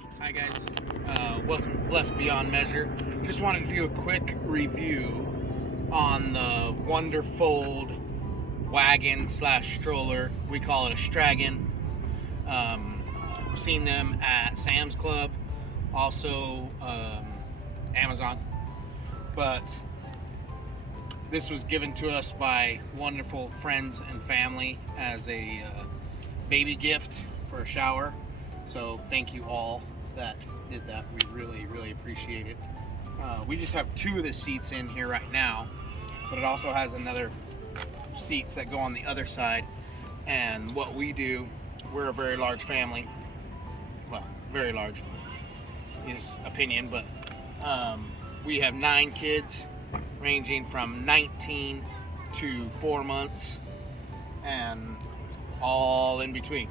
Hi guys, welcome to Blessed Beyond Measure. Just wanted to do a quick review on the Wonderfold wagon slash stroller. We call it a stragon. I've seen them at Sam's Club, also Amazon. But this was given to us by wonderful friends and family as a baby gift for a shower. So thank you all that did that. We really appreciate it. We just have two of the seats in here right now, but it also has another seats that go on the other side. And what we do, we're a very large family. Well, very large is opinion, but we have 9 kids ranging from 19 to 4 months and all in between.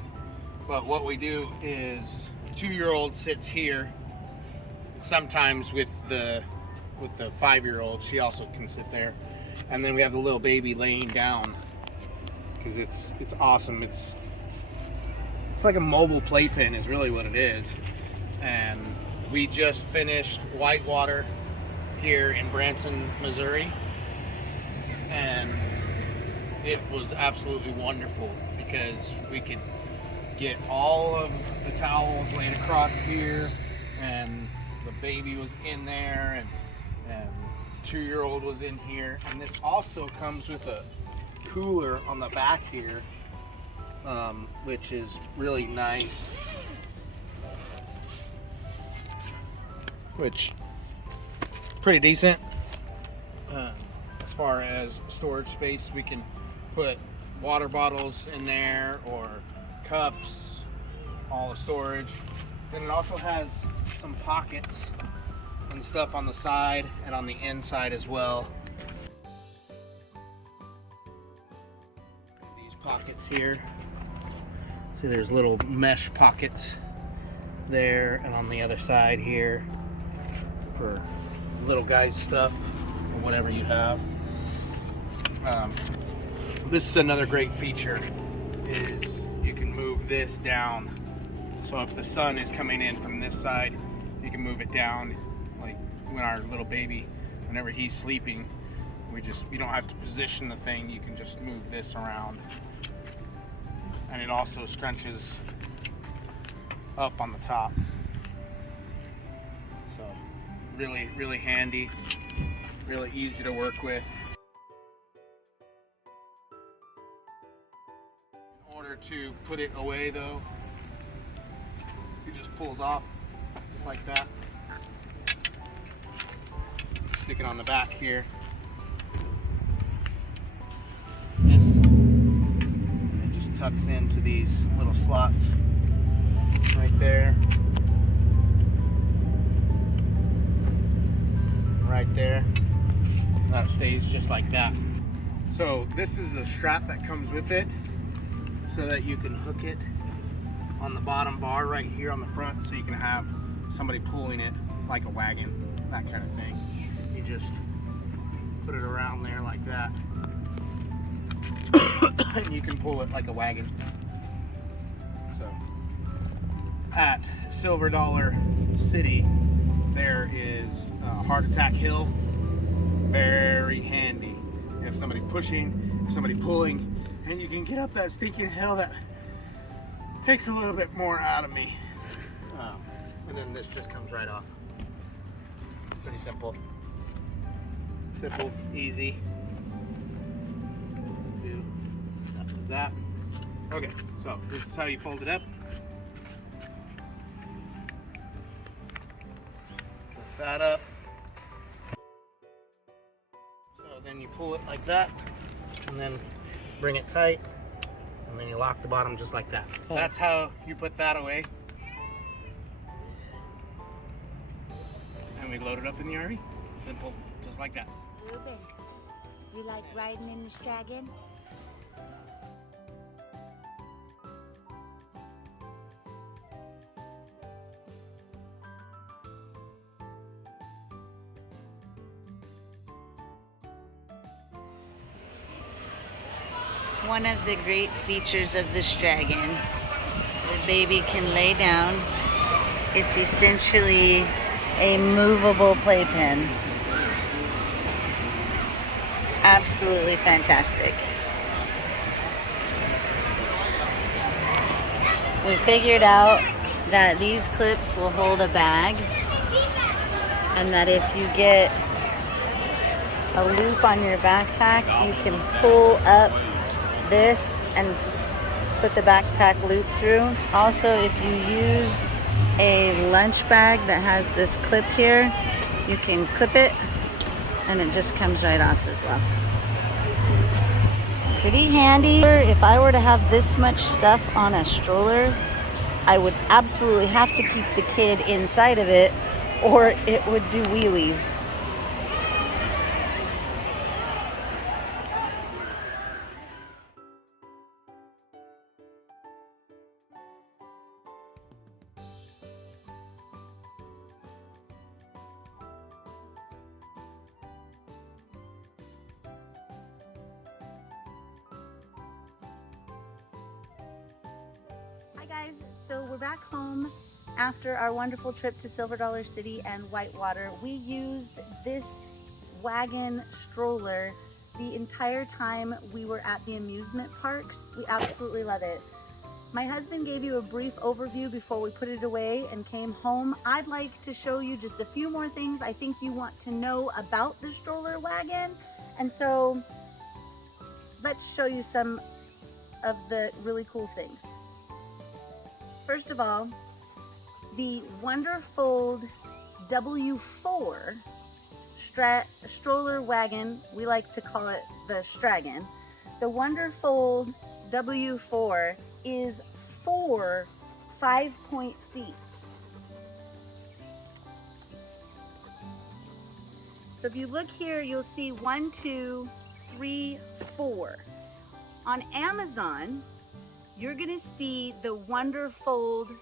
But what we do is 2-year-old sits here. Sometimes with the 5-year-old, she also can sit there. And then we have the little baby laying down because it's awesome. It's like a mobile playpen is really what it is. And we just finished whitewater here in Branson, Missouri, and it was absolutely wonderful because we could get all of the towels laid across here, and the baby was in there, and 2-year-old was in here. And this also comes with a cooler on the back here, which is really nice, which pretty decent. As far as storage space, we can put water bottles in there or cups, all the storage. Then it also has some pockets and stuff on the side and on the inside as well. These pockets here, see there's little mesh pockets there, and on the other side here for little guys stuff or whatever you have. This is another great feature, is you can move this down. So if the sun is coming in from this side, you can move it down. Like when our little baby, whenever he's sleeping, you don't have to position the thing, you can just move this around. And it also scrunches up on the top. So really handy, really easy to work with. In order to put it away though, it just pulls off just like that. Stick it on the back here. And it just tucks into these little slots right there. Right there. That stays just like that. So this is a strap that comes with it so that you can hook it on the bottom bar right here on the front, so you can have somebody pulling it like a wagon, that kind of thing. You just put it around there like that and you can pull it like a wagon. So at Silver Dollar City there is Heart Attack Hill. Very handy. You have somebody pushing, somebody pulling, and you can get up that stinking hill that takes a little bit more out of me. And then this just comes right off. Pretty simple. Simple, easy. That was that. Okay, so this is how you fold it up. Lift that up. So then you pull it like that, and then bring it tight, and then you lock the bottom just like that. That's how you put that away. And we load it up in the RV. Simple, just like that. Ruben, you like riding in the stragon? One of the great features of the stragon, the baby can lay down It's essentially a movable playpen. Absolutely fantastic. We figured out that these clips will hold a bag, and that if you get a loop on your backpack, you can pull up this and put the backpack loop through. Also, if you use a lunch bag that has this clip here, you can clip it and it just comes right off as well. Pretty handy. If I were to have this much stuff on a stroller, I would absolutely have to keep the kid inside of it or it would do wheelies. Hi guys, so we're back home after our wonderful trip to Silver Dollar City and Whitewater. We used this wagon stroller the entire time we were at the amusement parks. We absolutely love it. My husband gave you a brief overview before we put it away and came home. I'd like to show you just a few more things I think you want to know about the stroller wagon. And so let's show you some of the really cool things. First of all, the Wonderfold W4 stroller wagon, we like to call it the Stragon. The Wonderfold W4 is 4 5-point seats. So if you look here, you'll see 1, 2, 3, 4. On Amazon, you're gonna see the Wonderfold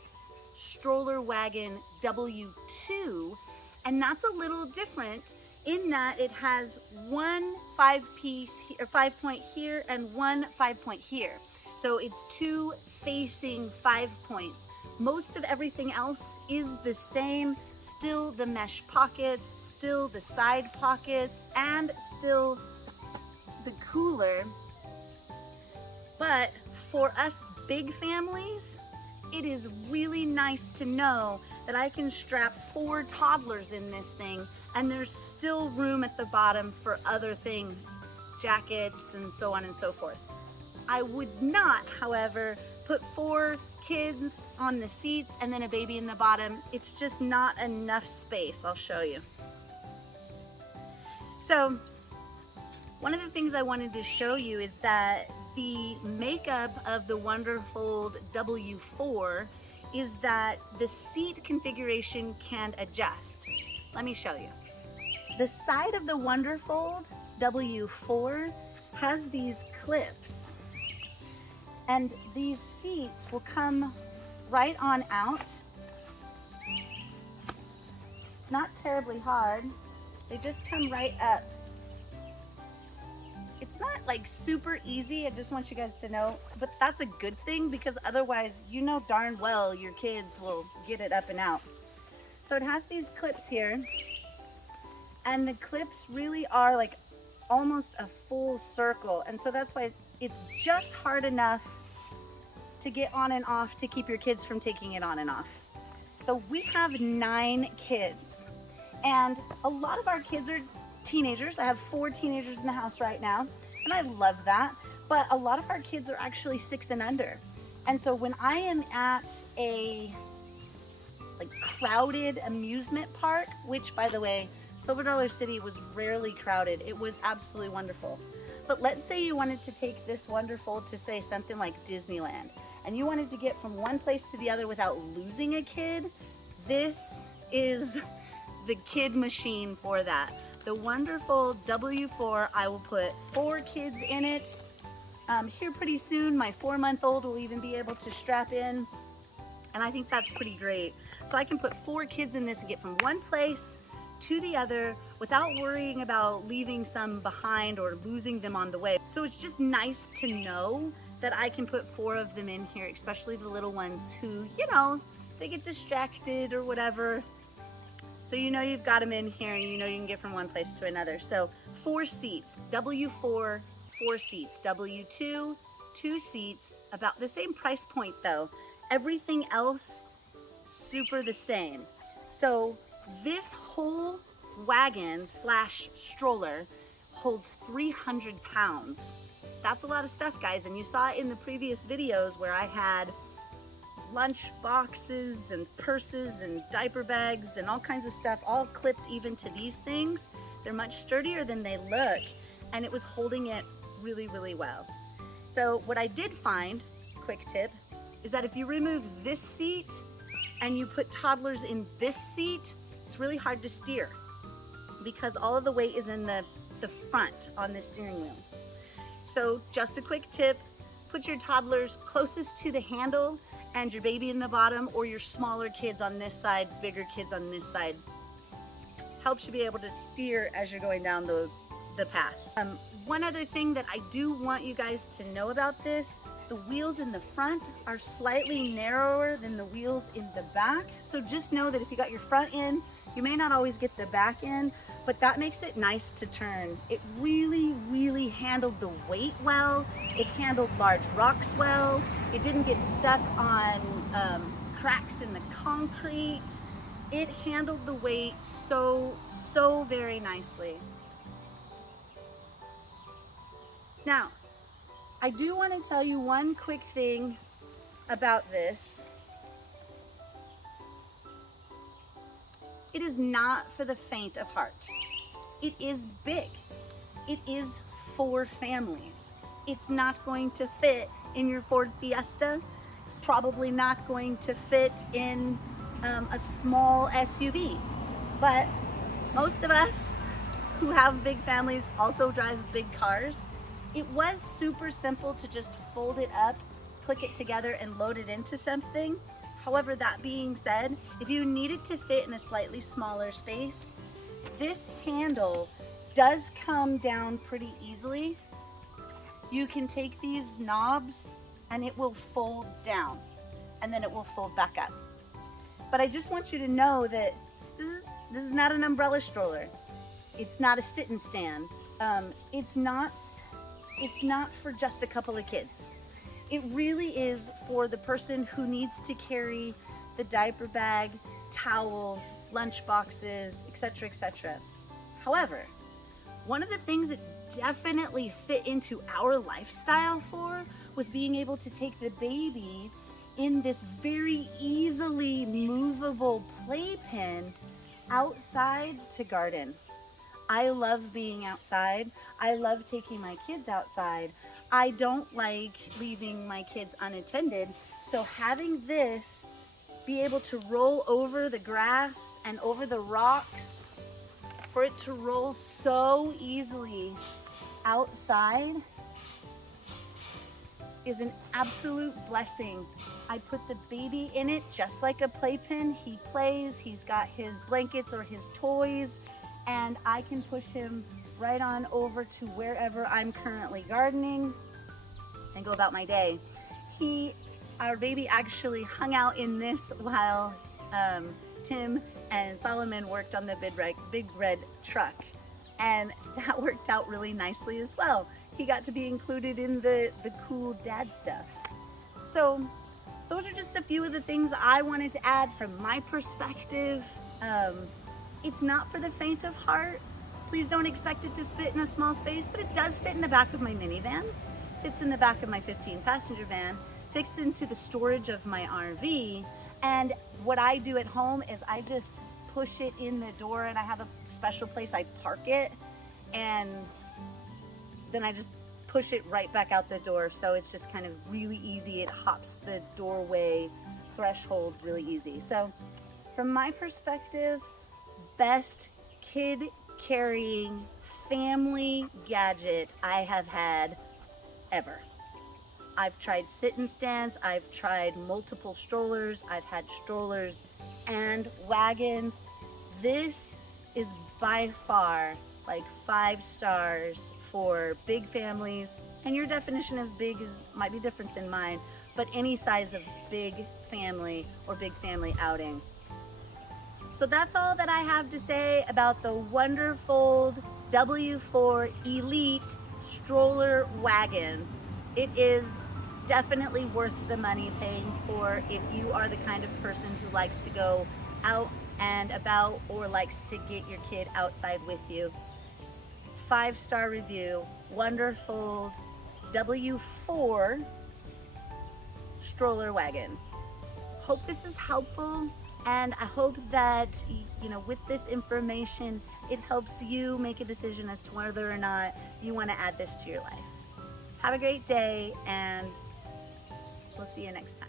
Stroller Wagon W2, and that's a little different in that it has one 5-point here and one 5-point here. So it's 2 facing 5 points. Most of everything else is the same, still the mesh pockets, still the side pockets, and still the cooler. But for us big families, it is really nice to know that I can strap 4 toddlers in this thing and there's still room at the bottom for other things, jackets and so on and so forth. I would not, however, put 4 kids on the seats and then a baby in the bottom. It's just not enough space. I'll show you. So one of the things I wanted to show you is that the makeup of the Wonderfold W4 is that the seat configuration can adjust. Let me show you. The side of the Wonderfold W4 has these clips, and these seats will come right on out. It's not terribly hard. They just come right up. It's not like super easy, I just want you guys to know, but that's a good thing because otherwise you know darn well your kids will get it up and out. So it has these clips here, and the clips really are like almost a full circle, and so that's why it's just hard enough to get on and off to keep your kids from taking it on and off. So we have 9 kids, and a lot of our kids are teenagers. I have 4 teenagers in the house right now, and I love that. But a lot of our kids are actually 6 and under. And so when I am at a crowded amusement park, which by the way, Silver Dollar City was rarely crowded. It was absolutely wonderful. But let's say you wanted to take this Wonderfold to say something like Disneyland, and you wanted to get from one place to the other without losing a kid, this is the kid machine for that. The Wonderfold W4, I will put 4 kids in it. Here pretty soon, my 4-month-old will even be able to strap in, and I think that's pretty great. So I can put 4 kids in this and get from one place to the other without worrying about leaving some behind or losing them on the way. So it's just nice to know that I can put 4 of them in here, especially the little ones who, you know, they get distracted or whatever. So you know you've got them in here and you know you can get from one place to another. So 4 seats, W4, 4 seats, W2, 2 seats, about the same price point though. Everything else, super the same. So this whole wagon slash stroller holds 300 pounds. That's a lot of stuff, guys. And you saw it in the previous videos where I had lunch boxes and purses and diaper bags and all kinds of stuff, all clipped even to these things. They're much sturdier than they look, and it was holding it really, really well. So what I did find, quick tip, is that if you remove this seat and you put toddlers in this seat, it's really hard to steer because all of the weight is in the front on the steering wheels. So just a quick tip, put your toddlers closest to the handle and your baby in the bottom, or your smaller kids on this side, bigger kids on this side. Helps you be able to steer as you're going down the path. One other thing that I do want you guys to know about this, the wheels in the front are slightly narrower than the wheels in the back. So just know that if you got your front in, you may not always get the back in, but that makes it nice to turn. It really, really handled the weight well. It handled large rocks well. It didn't get stuck on cracks in the concrete. It handled the weight so very nicely. Now, I do want to tell you one quick thing about this. It is not for the faint of heart. It is big. It is for families. It's not going to fit in your Ford Fiesta. It's probably not going to fit in a small SUV. But most of us who have big families also drive big cars. It was super simple to just fold it up, click it together, and load it into something. However, that being said, if you need it to fit in a slightly smaller space, this handle does come down pretty easily. You can take these knobs and it will fold down and then it will fold back up. But I just want you to know that this is not an umbrella stroller. It's not a sit and stand. It's not for just a couple of kids. It really is for the person who needs to carry the diaper bag, towels, lunch boxes, etc., etc. However, one of the things that definitely fit into our lifestyle for was being able to take the baby in this very easily movable playpen outside to garden. I love being outside. I love taking my kids outside. I don't like leaving my kids unattended. So having this be able to roll over the grass and over the rocks, for it to roll so easily outside, is an absolute blessing. I put the baby in it just like a playpen. He plays, he's got his blankets or his toys, and I can push him right on over to wherever I'm currently gardening and go about my day. Our baby actually hung out in this while Tim and Solomon worked on the big red truck, and that worked out really nicely as well. He got to be included in the cool dad stuff. So those are just a few of the things I wanted to add from my perspective. It's not for the faint of heart. Please don't expect it to fit in a small space, but it does fit in the back of my minivan, fits in the back of my 15-passenger van, fits into the storage of my RV. And what I do at home is I just push it in the door, and I have a special place I park it, and then I just push it right back out the door. So it's just kind of really easy. It hops the doorway threshold really easy. So from my perspective, best kid carrying family gadget I have had ever. I've tried sit and stands, I've tried multiple strollers, I've had strollers and wagons. This is by far like 5 stars for big families, and your definition of big might be different than mine, but any size of big family or big family outing. So that's all that I have to say about the Wonderfold W4 Elite Stroller Wagon. It is definitely worth the money paying for if you are the kind of person who likes to go out and about or likes to get your kid outside with you. 5-star review, Wonderfold W4 Stroller Wagon. Hope this is helpful, and I hope that, you know, with this information, it helps you make a decision as to whether or not you want to add this to your life. Have a great day, and we'll see you next time.